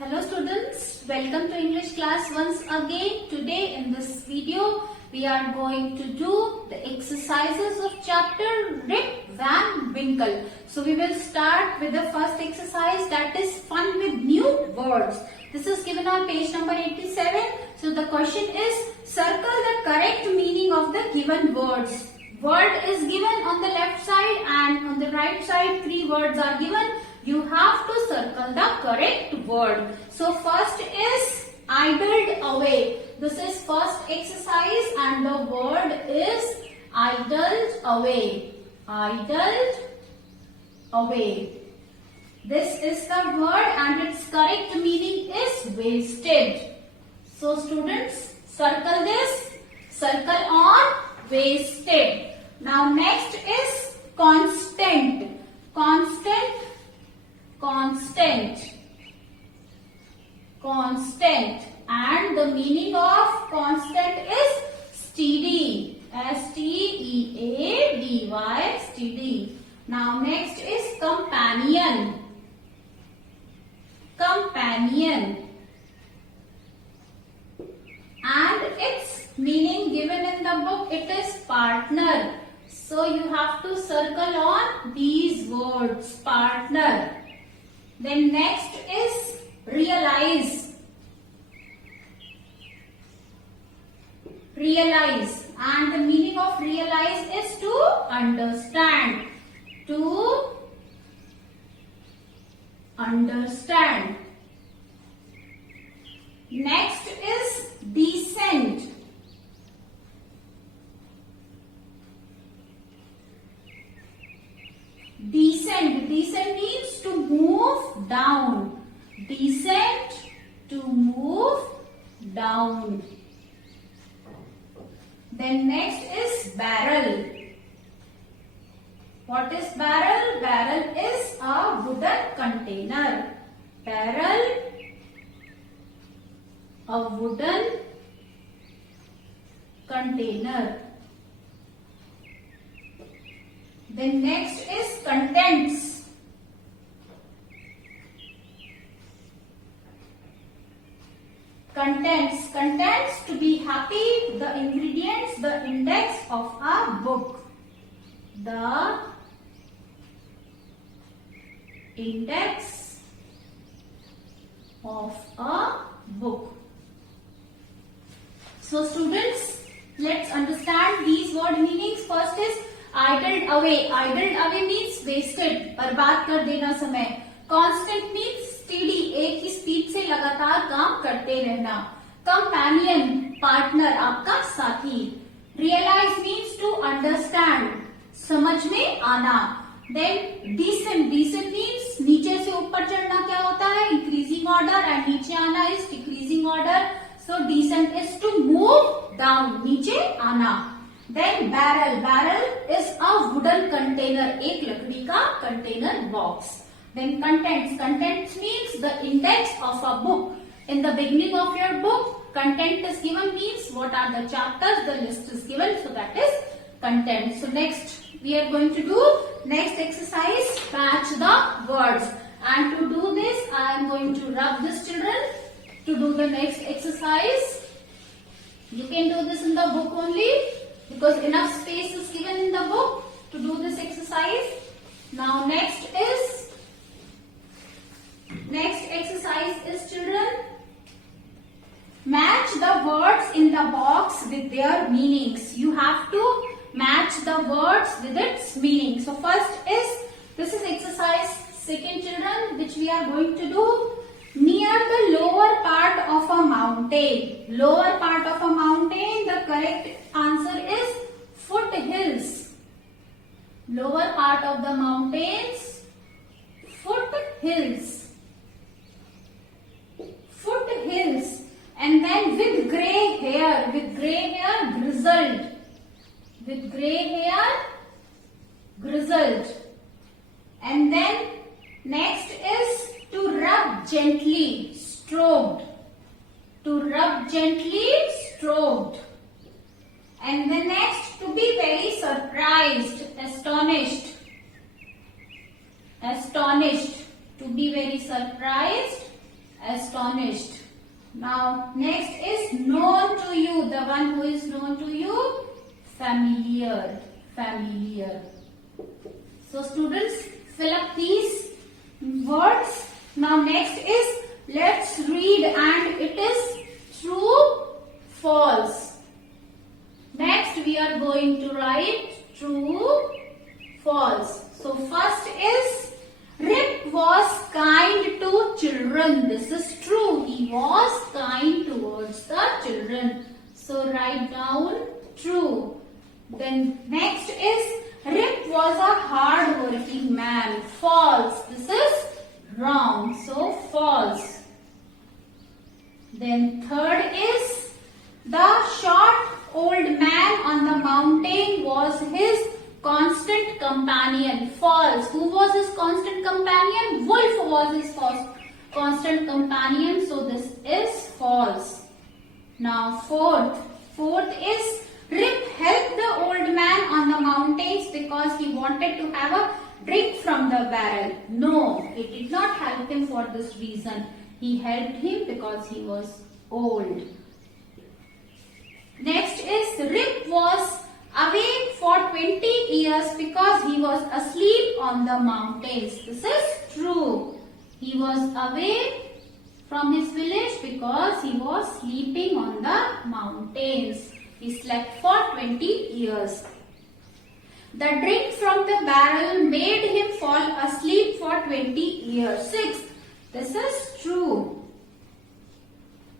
Hello students, welcome to English class once again. Today in this video we are going to do the exercises of chapter Rip Van Winkle. So we will start with the first exercise, that is fun with new words. This is given on page number 87. So the question is, circle the correct meaning of the given words. Word is given on the left side and on the right side 3 words are given. You have to circle the correct word. So first is idled away. This is first exercise and the word is idled away. Idled away. This is the word and its correct meaning is wasted. So students, circle this. Circle on wasted. Now next is constant. Constant. Constant. Constant. And the meaning of constant is steady. S-T-E-A-D-Y. Steady. Now next is companion. Companion. And its meaning given in the book, it is partner. So you have to circle on these words, partner. Then next is realize. Realize. And the meaning of realize is to understand. To understand. Next is descent. Descent. Descent means to move down. Descent, to move down. Then next is barrel. What is barrel? Barrel is a wooden container. Barrel, a wooden container. Then next is contents. Contents. Contents, to be happy, the ingredients, the index of a book. The index of a book. So students, let's understand these word meanings. First is idled away. Idled away means wasted, बर्बाद कर देना समय. Constant means steady, एक ही speed से लगातार काम करते रहना. Companion, partner, आपका साथी. Realize means to understand, समझ में आना. Then descent. Descent means नीचे से ऊपर चढ़ना क्या होता है? Increasing order and नीचे आना is decreasing order. So descent is to move down, नीचे आना. Then barrel. Barrel is a wooden container, एक लकड़ी का container box. Then contents. Contents means the index of a book. In the beginning of your book, content is given means what are the chapters, the list is given, so that is content. So next we are going to do next exercise, match the words. And to do this, I am going to rub this children to do the next exercise. You can do this in the book only, because enough space is given in the book to do this exercise. Now next exercise is children, match the words in the box with their meanings. You have to match the words with its meaning. So first is, this is exercise second children, which we are going to do. Near the lower part of a mountain. Lower part of a mountain, the correct answer is foothills. Lower part of the mountains, foothills. Foothills. And then with grey hair. With grey hair, grizzled. With grey hair, grizzled. And then next is to rub gently, stroked. To rub gently, stroked. And the next, to be very surprised, astonished. Astonished. To be very surprised astonished. Now next is known to you. The one who is known to you, familiar. Familiar. So students, fill up these words. Now next is let's read, and it is true, false. Next we are going to write true, false. So first is Rip was kind to children. This is true. He was kind towards the children. So write down true. Then next is Rip was a hard working man. False. This is wrong. So false. Then third is the short old man on the mountain was his constant companion. False. Who was his constant companion? Wolf was his constant companion. So this is false. Now fourth is Rip helped the old man on the mountains because he wanted to have a drink from the barrel. No, it did not help him for this reason. He helped him because he was old. Next is Rip was awake for 20 years because he was asleep on the mountains. This is true. He was away from his village because he was sleeping on the mountains. He slept for 20 years. The drink from the barrel made him fall asleep for 20 years. 6. This is true.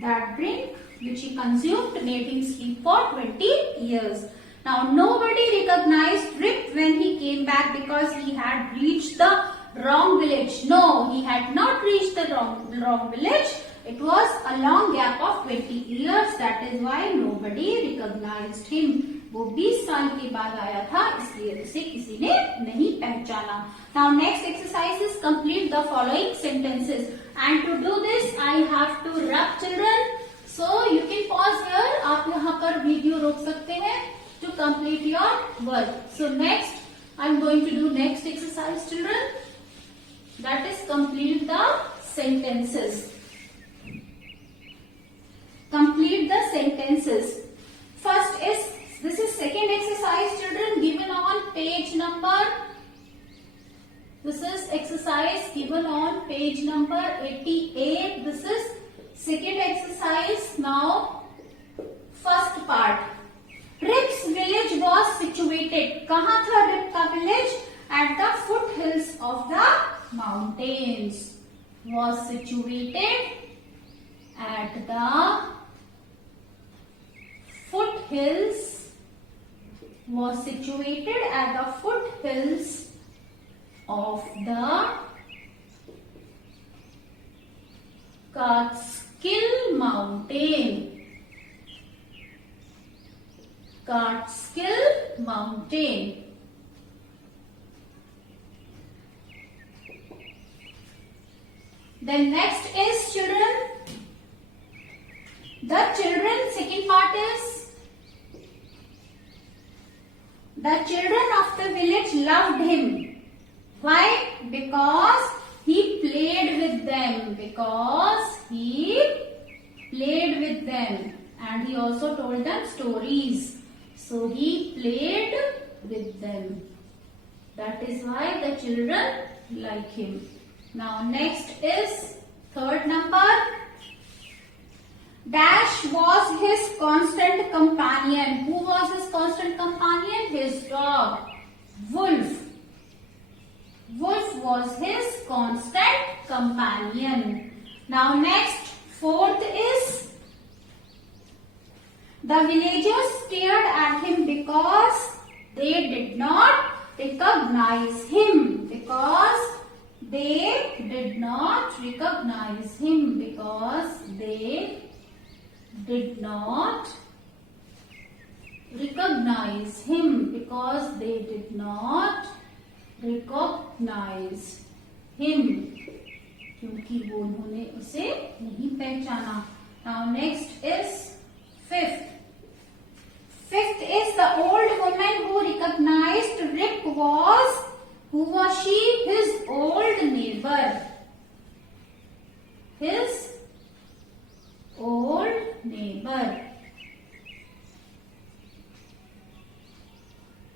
That drink which he consumed made him sleep for 20 years. Now nobody recognized Rip when he came back because he had reached the wrong village. No, he had not reached the wrong village. It was a long gap of 20 years. That is why nobody recognized him. वो 20 साल के बाद आया था, इसलिए उसे किसी ने नहीं पहचाना. Now next exercise is complete the following sentences. And to do this, I have to rub children. So you can pause here. आप यहाँ पर वीडियो रोक सकते हैं to complete your work. So next, I am going to do next exercise, children. That is complete the sentences. Complete the sentences. First is, this is second exercise, children, given on page number. This is exercise given on page number 88. This is second exercise. Now, first part. Rip's village was situated. कहाँ था Rip का village? At the foothills of the mountains. Was situated at the foothills. Was situated at the foothills of the Catskill Mountain. Catskill Mountain. Then next is children. The children, second part is, the children of the village loved him. Why? Because he played with them. Because he played with them. And he also told them stories. So he played with them. That is why the children like him. Now next is third number. Dash was his constant companion. Who was his constant companion? His dog. Wolf. Wolf was his constant companion. Now next, fourth is, the villagers stared at him because they did not recognize him. Because they did not recognize him. Because they did not recognize him. Because they did not recognize him. क्योंकि वो उन्होंने उसे नहीं पहचाना. Now next is fifth. Fifth is the old woman who recognized Rip was, who was she? His old neighbor. his old neighbor.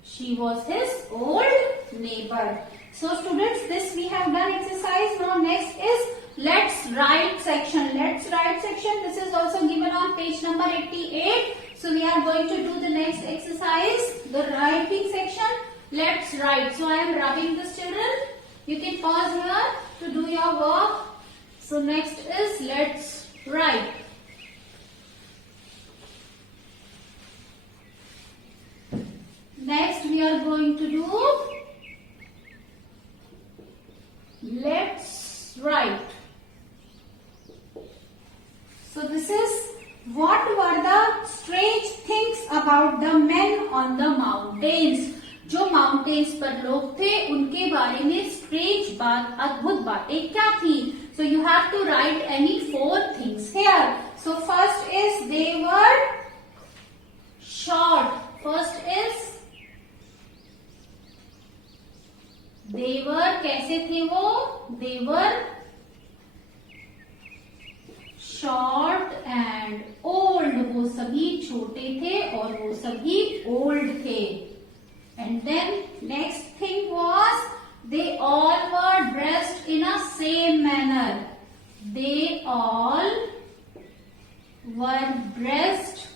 She was his old neighbor. So students, this we have done exercise. Now next is let's write section. Let's write section. This is also given on page number 88. So we are going to do the next exercise, the writing section. Let's write. So I am rubbing this, children. You can pause here to do your work. So next is let's write. Next we are going to do let's write. So this is what were the strange things about the men on the mountains. जो mountains पर लोग थे उनके बारे में strange बात, अद्भुत बातें क्या थी. So you have to write any 4 things here. So first is they were short. First is they were, कैसे थे वो? They were short and old. वो सभी छोटे थे और वो सभी old थे. And then next thing was they all were dressed in a same manner. They all were dressed.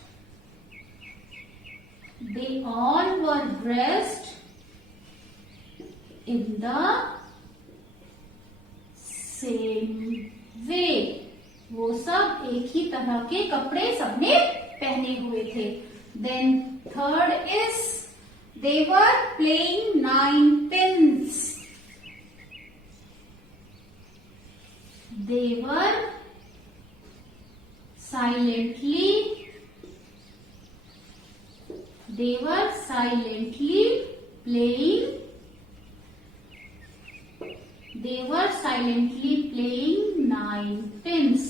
They all were dressed in the same way. वो सब एक ही तरह के कपड़े सबने पहने हुए थे. Then third is they were playing 9 pins. They were silently playing. They were silently playing 9 pins.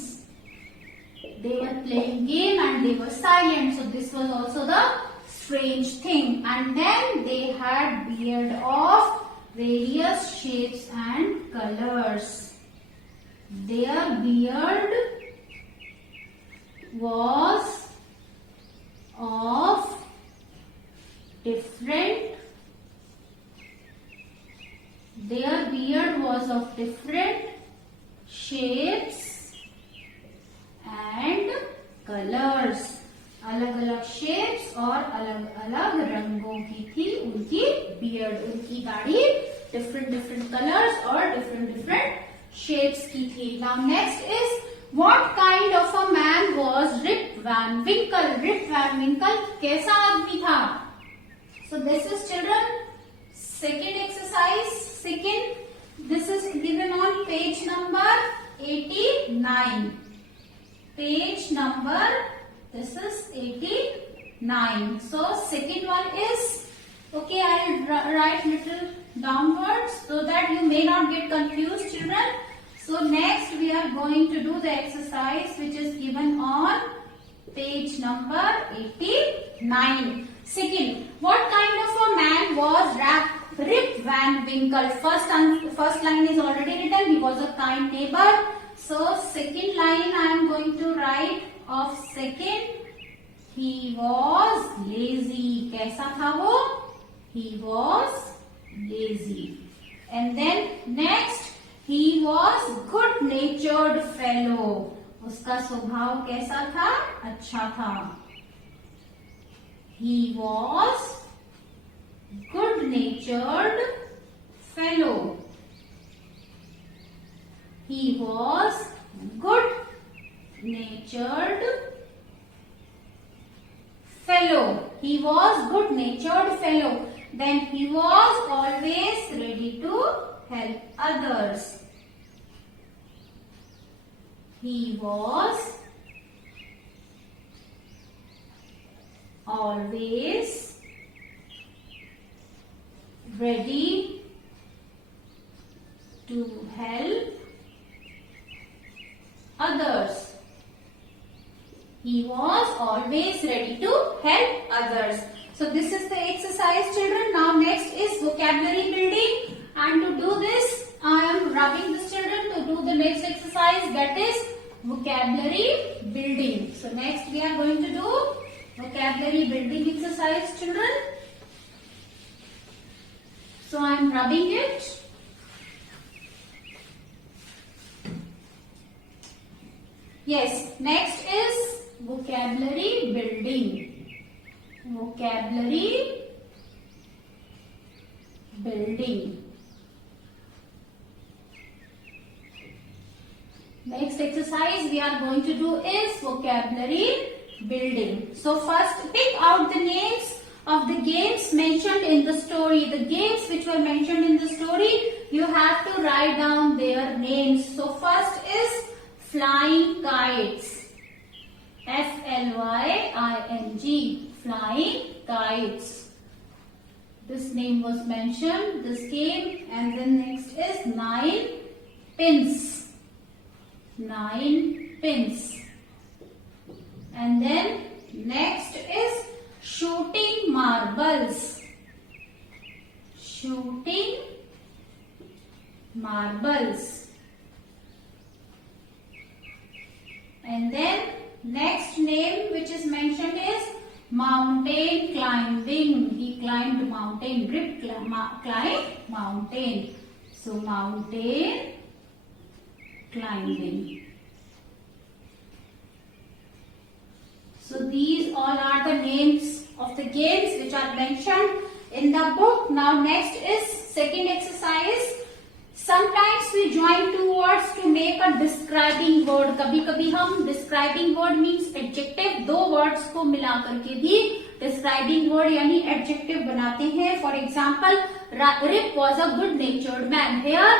They were playing game and they were silent. So this was also the strange thing. And then they had beard of various shapes and colors. Their beard was of different shapes and colors. अलग अलग shapes और अलग अलग रंगों की थी उनकी beard, उनकी दाढ़ी डिफरेंट कलर्स और डिफरेंट शेप्स की थी. Now next is what kind of a man was Rip Van Winkle. Rip Van Winkle कैसा आदमी था? So this is children second exercise. Second, this is given on page number 89. Page number, this is 89. So second one is, okay, I'll write little downwards so that you may not get confused, children. So next we are going to do the exercise which is given on page number 89. Second, what kind of a man was Rip Van Winkle? First line is already written. He was a kind neighbor. So second line I am going to write of second. He was lazy. कैसा था वो? He was lazy. And then next, he was good natured fellow. उसका स्वभाव कैसा था? अच्छा था. He was good natured fellow. He was good natured fellow. He was good natured fellow. Then he was always ready to help others. He was always ready to help others. He was always ready to help others. So this is the exercise, children. Now next is vocabulary building, and to do this I am rubbing this, children, to to do the next exercise, that is vocabulary building. So next we are going to do vocabulary building exercise, children. So I am rubbing it. Yes, next is vocabulary building. Vocabulary building. Next exercise we are going to do is vocabulary building. So first pick out the names of the games mentioned in the story. The games which were mentioned in the story, you have to write down their names. So first is flying kites. F-L-Y-I-N-G. Flying kites. This name was mentioned, this game. And then next is 9 pins. 9 pins. And then next is shooting marbles. Shooting marbles. And then next name which is mentioned is mountain climbing. He climbed mountain. Grip climb mountain. So mountain climbing. So these all are the names of the games which are mentioned in the book. Now next is second exercise. Sometimes we join two words to make a describing word. कभी-कभी हम describing word means adjective, दो words को मिला करके भी describing word यानी adjective बनाते हैं. For example, Rip was a good-natured man. Here,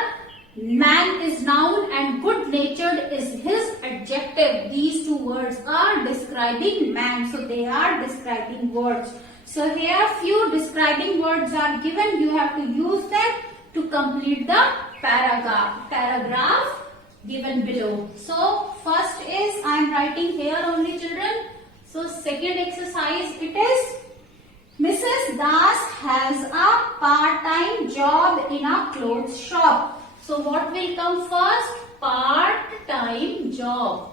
man is noun and good-natured is his adjective. These two words are describing man, so they are describing words. So here, few describing words are given. You have to use them to complete the paragraph given below. So first is I am writing here only, children. So second exercise it is Mrs. Das has a part-time job in a clothes shop. So what will come first? Part-time job.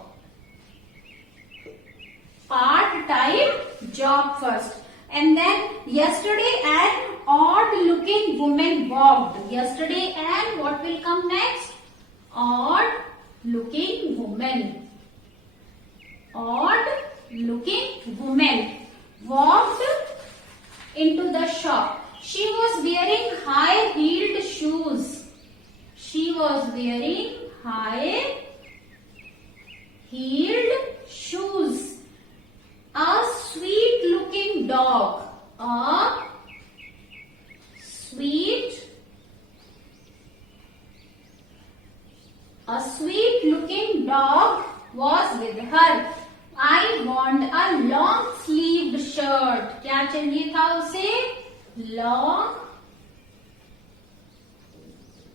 Part-time job first. And then yesterday an odd looking woman walked. Yesterday and what will come next? Odd looking woman. Odd looking woman walked into the shop. She was wearing high heeled shoes. She was wearing high heeled shoes. A sweet looking dog. A sweet looking dog was with her. I want a long sleeved shirt. क्या चाहिए था उसे? Long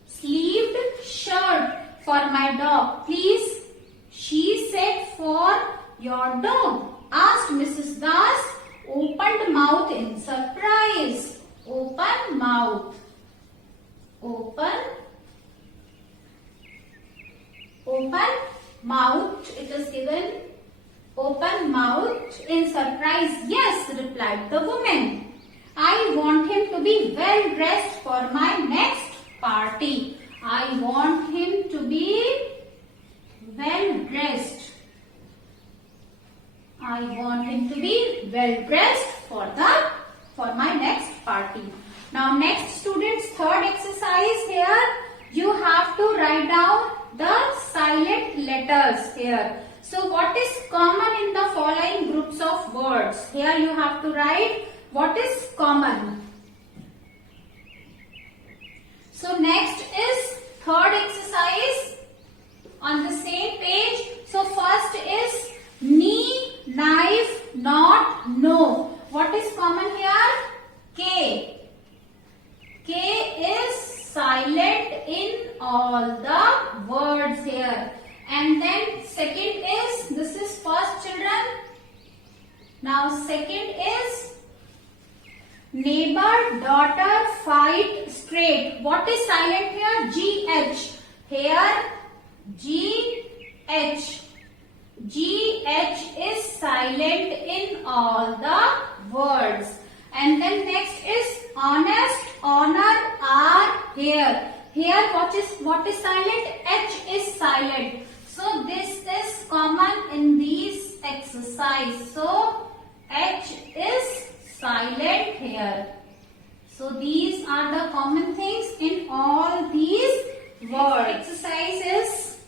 sleeved shirt for my dog. Please, she said, for your dog. Asked Mrs. Das, opened mouth in surprise. Open mouth. Open mouth. It is given open mouth in surprise. Yes, replied the woman. I want him to be well dressed for my next party. I want him to be well dressed. I want him to be well dressed for my next party. Now next students, third exercise here, you have to write down the silent letters here. So what is common in the following groups of words? Here you have to write what is common. So next is third exercise on the same page. So first is knee, knife, not, no. What is common here? K. K is silent in all the words here. And then second is, this is first, children. Now second is neighbor, daughter, fight, straight. What is silent here? GH. Here GH. GH is silent in all the words. And then next is honest, honor, are, here. Here what is silent? H is silent. So this is common in these exercise. So H is silent here. So these are the common things in all these words. Exercise is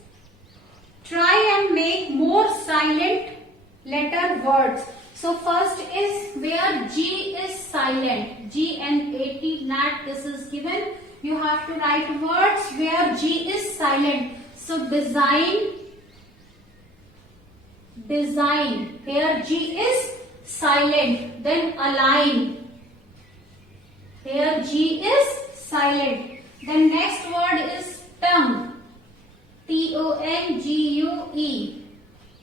try and make more silent letter words. So first is where G is silent. G and AT nat, this is given. You have to write words where G is silent. So design. Design. Here G is silent. Then align. Here G is silent. Then next word is tongue. Tongue.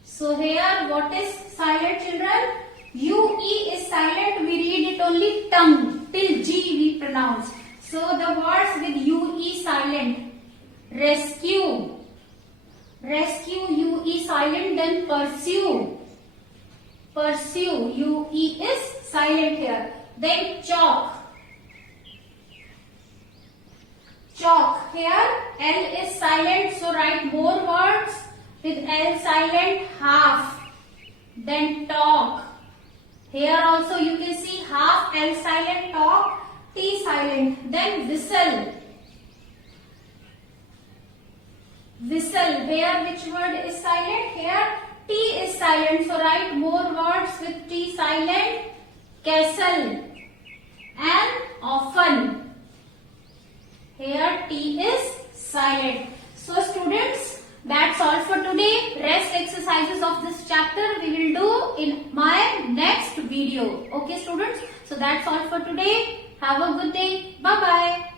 So here what is silent, children? UE is silent. We read it only tongue. Till G we pronounce. So the words with UE silent. Rescue. Rescue, UE silent. Then pursue. Pursue, UE is silent here. Then chalk. Chalk. Here L is silent. So write more words with L silent. Half. Then talk. Here also you can see half L silent, talk, T silent. Then whistle. Whistle. Here which word is silent? Here T is silent. So write more words with T silent. Castle. And often. Here T is silent. So students, that's all for today. Rest exercises of this chapter we will do in my next video. Okay students, so that's all for today. Have a good day. Bye bye.